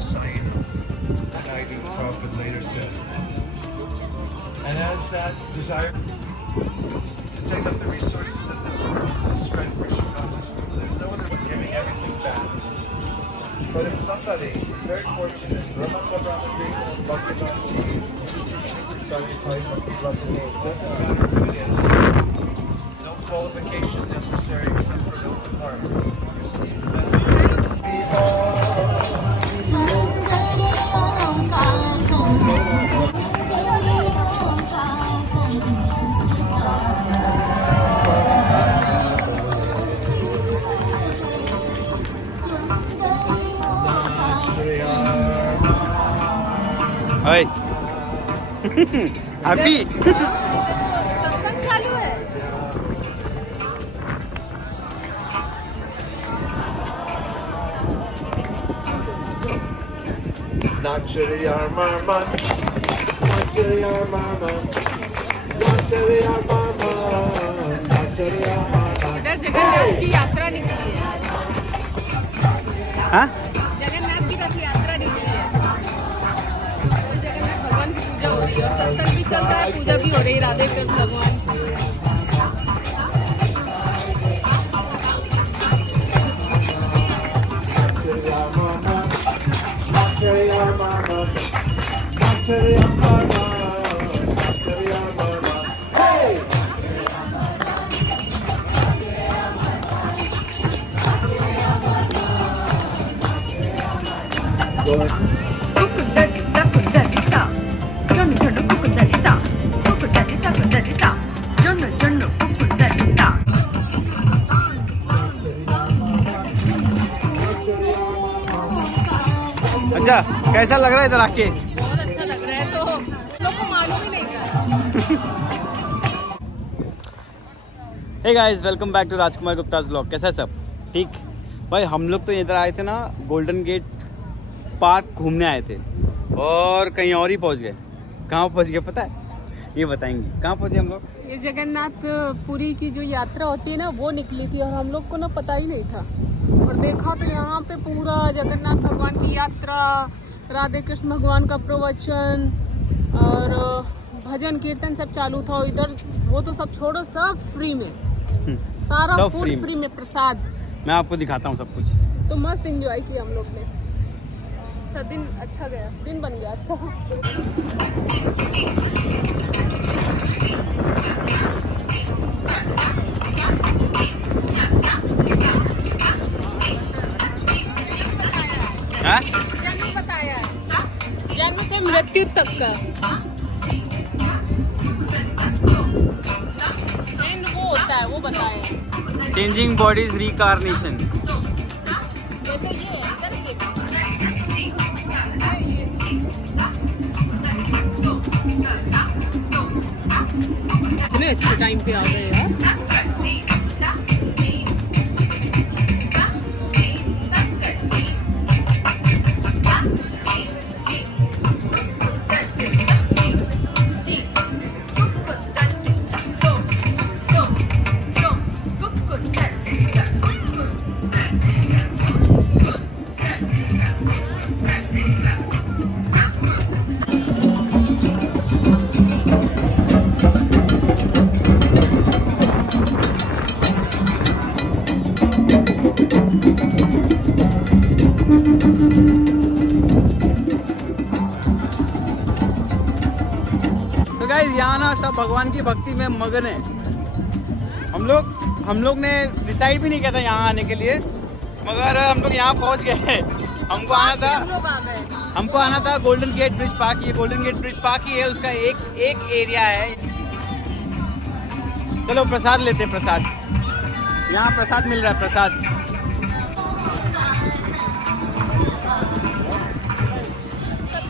the site, and I.D. Crawford later said. And as that desire to take up the resources of this world, the strength we should come this world, there's no one who's giving everything back. But if somebody is very fortunate, Ramana Ramakrishna and Bhaktivinoda doesn't matter who it is, no qualification necessary except for an open heart. Receive the message. Oi. अभी सत्संग चालू है। Nachariyar Marman, Nachariyar Marman, Nachariyar Marman, Nachariyar Marman. इधर जगन्नाथ की यात्रा निकली है। हाँ जगन्नाथ की रथ यात्रा निकली है। जगन्नाथ भगवान की पूजा हो रही है और सत्संग भी चल रहा है, पूजा भी हो रही है राधे कृष्ण भगवान की। Nachariyar Marman, Nachariyar Marman, Nachariyar Marman. Hey! अच्छा कैसा लग रहा है इधर आके? बहुत अच्छा लग रहा है, तो लोग को मालूम ही नहीं था। Hey guys, welcome back to Rajkumar Gupta blog. कैसा है सब? ठीक भाई, हम लोग तो इधर आए थे ना, गोल्डन गेट पार्क घूमने आए थे और कहीं और ही पहुंच गए। कहाँ पहुंच गए पता है? ये बताएंगे। कहाँ पहुंचे हम लोग? ये जगन्नाथ पुरी की जो यात्रा होती है ना, वो निकली थी और हम लोग को ना पता ही नहीं था। और देखा तो यहाँ पे पूरा जगन्नाथ भगवान की यात्रा, राधे कृष्ण भगवान का प्रवचन और भजन कीर्तन सब चालू था। इधर वो तो सब छोड़ो, सब फ्री में, सारा सब फूड फ्री में, प्रसाद। मैं आपको दिखाता हूँ सब कुछ। तो मस्त एंजॉय किया हम लोग ने। अच्छा दिन अच्छा गया, दिन बन गया आज का। हाँ? जन्म बताया है, जन्म से मृत्यु तक का एंड वो होता है, वो बताया है। Changing bodies reincarnation. जैसे ये है, इधर ये इतने अच्छे टाइम पे आ गए यार। तो गाइस, यहाँ ना सब भगवान की भक्ति में मगन है। हम लोग ने डिसाइड भी नहीं किया था यहाँ आने के लिए, मगर हम लोग यहाँ पहुँच गए। हमको आना था गोल्डन गेट ब्रिज पार्क। ये गोल्डन गेट ब्रिज पार्क ही है, उसका एक एरिया है। चलो प्रसाद लेते हैं। प्रसाद यहाँ प्रसाद मिल रहा है, प्रसाद।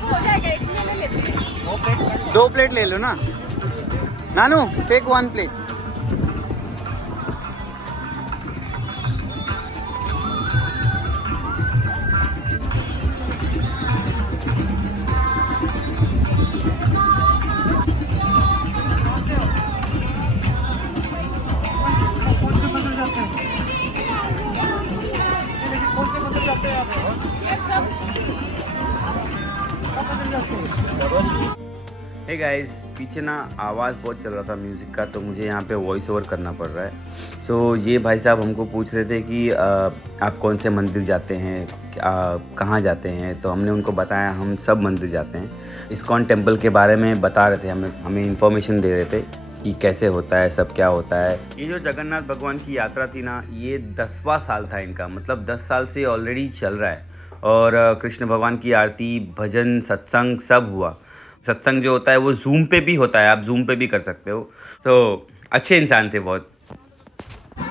हो जाएगा, एक में ले लेते हैं। 2 प्लेट ले लो ना नानू, टेक 1 प्लेट। हे गाइस, पीछे ना आवाज़ बहुत चल रहा था म्यूज़िक का, तो मुझे यहाँ पे वॉइस ओवर करना पड़ रहा है। सो ये भाई साहब हमको पूछ रहे थे कि आप कौन से मंदिर जाते हैं, कहाँ जाते हैं। तो हमने उनको बताया हम सब मंदिर जाते हैं। इस्कॉन टेम्पल के बारे में बता रहे थे, हमें इन्फॉर्मेशन दे रहे थे कि कैसे होता है, सब क्या होता है। ये जो जगन्नाथ भगवान की यात्रा थी ना, ये 10वां साल था इनका, मतलब 10 साल से ऑलरेडी चल रहा है। और कृष्ण भगवान की आरती, भजन, सत्संग सब हुआ। सत्संग जो होता है वो जूम पे भी होता है, आप जूम पे भी कर सकते हो। तो अच्छे इंसान थे बहुत।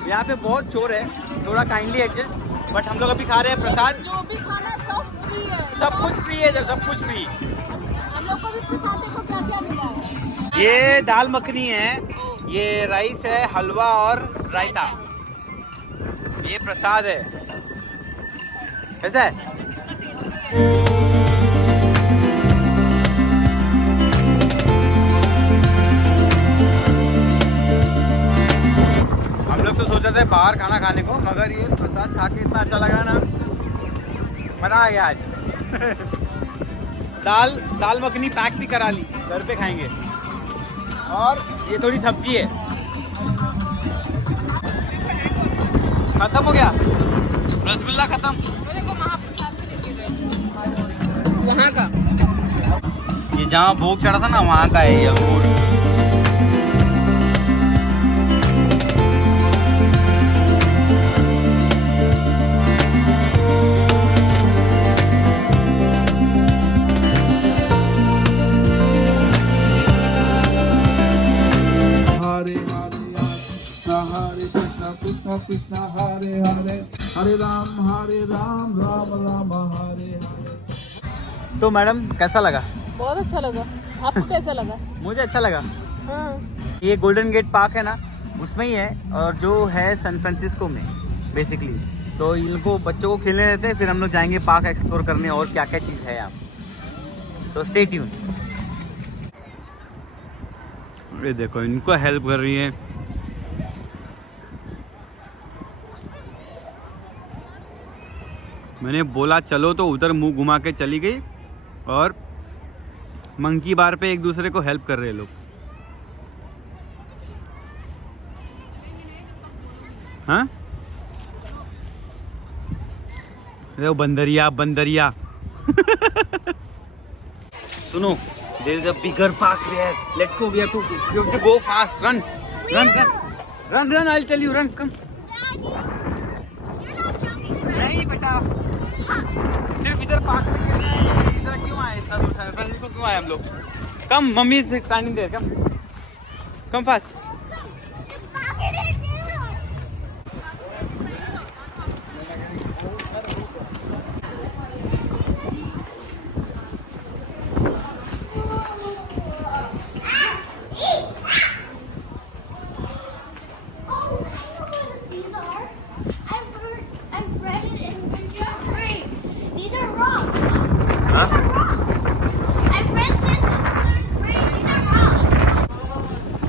यहाँ पे बहुत शोर है, थोड़ा काइंडली एडजस्ट। बट हम लोग अभी खा रहे हैं प्रसाद। जो भी खाना सब फ्री है, सब कुछ फ्री है, सब कुछ फ्री। हम लोग को भी प्रसाद देखो क्या क्या मिला है। ये दाल मखनी है, ये राइस है, हलवा और रायता। ये प्रसाद है। कैसा है? हम लोग तो सोचा था बाहर खाना खाने को, मगर ये प्रसाद खा के इतना अच्छा लग रहा है ना, मजा आ गया आज। दाल मखनी पैक भी करा ली, घर पे खाएंगे। और ये थोड़ी सब्जी है। खत्म हो गया रसगुल्ला, खत्म। वहाँ का ये जहाँ भोग चढ़ा था ना, वहाँ का है ये अंगूर। Krishna Hare Hare Hare Ram Ram Hare Hare। तो मैडम कैसा लगा? बहुत अच्छा लगा। आपको कैसा लगा? मुझे अच्छा लगा। हाँ। ये गोल्डन गेट पार्क है ना, उसमें ही है, और जो है सैन फ्रांसिस्को में बेसिकली। तो इनको बच्चों को खेलने देते हैं, फिर हम लोग जाएंगे पार्क एक्सप्लोर करने और क्या क्या चीज़ है यहाँ। तो स्टे ट्यून। ये देखो, इनको हेल्प कर रही है। मैंने बोला चलो तो उधर मुंह घुमा के चली गई, और मंकी बार पे एक दूसरे को हेल्प कर रहे हैं लोग। हाँ, देखो बंदरिया बंदरिया। सुनो, there is a bigger park there. Let's go. We have to go fast. Run. I'll tell you. Run. Come. नहीं बेटा, सिर्फ इधर पार्क में खेलना है। इधर क्यों आए, इतना दूर सैन फ्रांसिस्को क्यों आए हम लोग? Come, mummy is standing there. Come fast.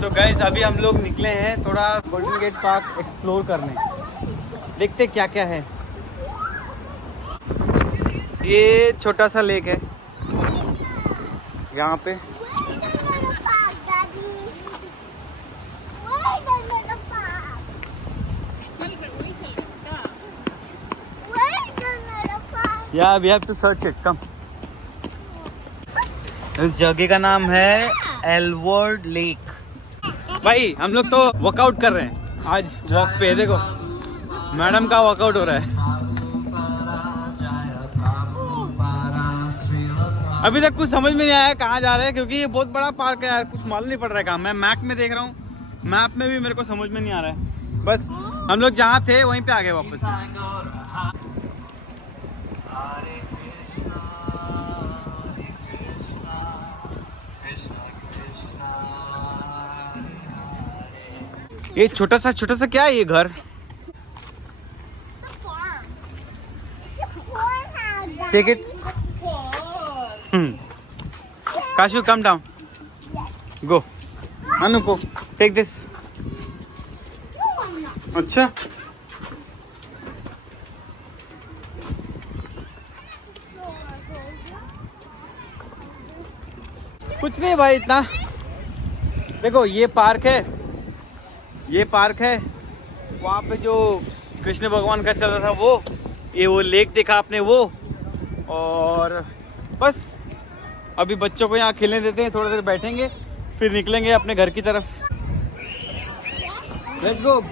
So guys, अभी हम लोग निकले हैं थोड़ा गोल्डन गेट पार्क एक्सप्लोर करने। देखते क्या क्या है। ये छोटा सा लेक है यहाँ पे। या we have to search it. Come. इस जगह का नाम है एलवर्ड लेक। भाई हम लोग तो वर्कआउट कर रहे हैं आज वॉक पे। देखो मैडम का वर्कआउट हो रहा है। अभी तक कुछ समझ में नहीं आया कहाँ जा रहे हैं, क्योंकि ये बहुत बड़ा पार्क है यार, कुछ मालूम नहीं पड़ रहा है कहाँ। मैं मैप में देख रहा हूँ, मैप में भी मेरे को समझ में नहीं आ रहा है। बस हम लोग जहाँ थे वहीं पे आ गए वापस। ये छोटा सा क्या है ये घर? Take it. Kashu come down, go. Anu को टेक दिस। अच्छा, कुछ नहीं भाई इतना। देखो ये पार्क है, ये पार्क है, वहाँ पे जो कृष्ण भगवान का चल रहा था वो, ये वो लेक देखा आपने वो, और बस अभी बच्चों को यहाँ खेलने देते हैं, थोड़ी देर बैठेंगे फिर निकलेंगे अपने घर की तरफ। Let's go,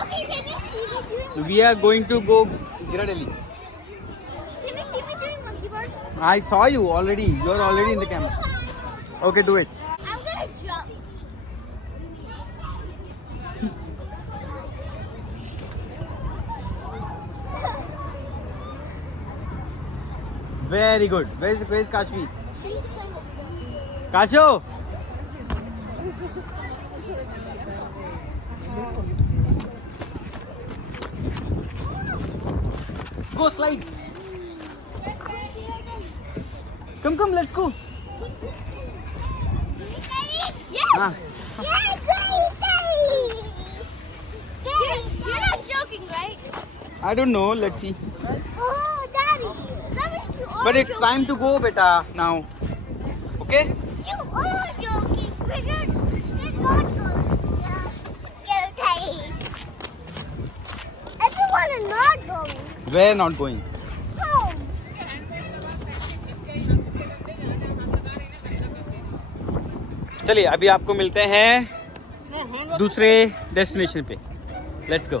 Okay, can you see me doing? We are going to go Ghirardelli. Can you see me doing monkey bars? I saw you already, you are already in the camera. Okay do it. I'm gonna jump. Very good. Where is Kashvi? She's playing with Kasho, go slide. Come, let's go. Yeah. Ah. Yeah, Daddy. You're not joking, right? I don't know. Let's see. Oh, Daddy. That means you are But it's joking. time to go, beta. Now. Okay? You are joking, but you're not going. Yeah. Daddy. Everyone is not going We're not going. home. चलिए अभी आपको मिलते हैं दूसरे destination पे। Let's go.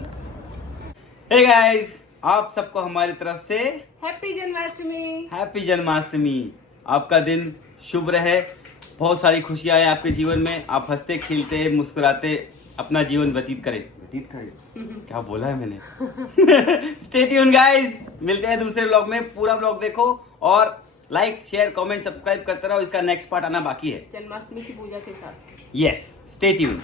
Hey guys, आप सबको हमारी तरफ से हैप्पी जन्माष्टमी। हैप्पी जन्माष्टमी। आपका दिन शुभ रहे, बहुत सारी खुशियां आए आपके जीवन में, आप हंसते खेलते मुस्कुराते अपना जीवन व्यतीत करें। क्या बोला है मैंने? स्टे ट्यून गाइस, मिलते हैं दूसरे व्लॉग में। पूरा व्लॉग देखो और लाइक शेयर कमेंट सब्सक्राइब करते रहो, इसका नेक्स्ट पार्ट आना बाकी है। जन्माष्टमी की पूजा के साथ। Yes, stay tune.